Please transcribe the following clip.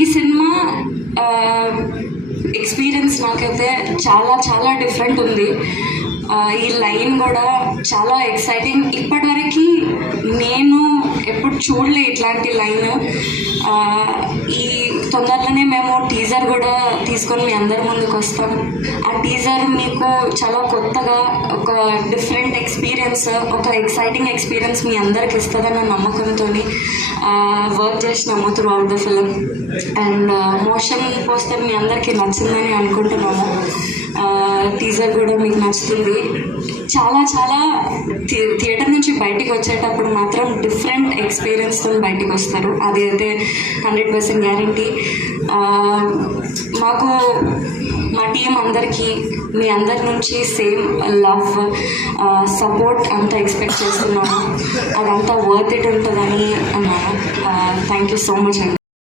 ఈ cinema experience నాకైతే చాలా చాలా డిఫరెంట్ ఉంది. ఈ లైన్ కూడా చాలా ఎక్సైటింగ్. ఇప్పటివరకు నేను ఎప్పుడు చూడలే ఇట్లాంటి లైన్. ఈ తొందరలోనే మేము టీజర్ కూడా తీసుకొని మీ అందరి ముందుకు వస్తాం. ఆ టీజర్ మీకు చాలా కొత్తగా ఒక డిఫరెంట్ ఎక్స్పీరియన్స్, ఒక ఎక్సైటింగ్ ఎక్స్పీరియన్స్ మీ అందరికి ఇస్తుందన్న నమ్మకంతో వర్క్ చేసినాము throughout the film. And motion poster మీ అందరికీ నచ్చిందని అనుకుంటున్నాము. టీజర్ కూడా మీకు నచ్చుతుంది. చాలా చాలా థియేటర్ నుంచి బయటికి వచ్చేటప్పుడు మాత్రం డిఫరెంట్ ఎక్స్పీరియన్స్తో బయటికి వస్తారు. అది అయితే 100% గ్యారంటీ. మాకు మా టీం అందరికీ మీ అందరి నుంచి సేమ్ లవ్, సపోర్ట్ అంతా ఎక్స్పెక్ట్ చేస్తున్నాము. అదంతా వర్త్ ఇట్ ఉంటుందని అన్నాను. థ్యాంక్ యూ సో మచ్ అండి.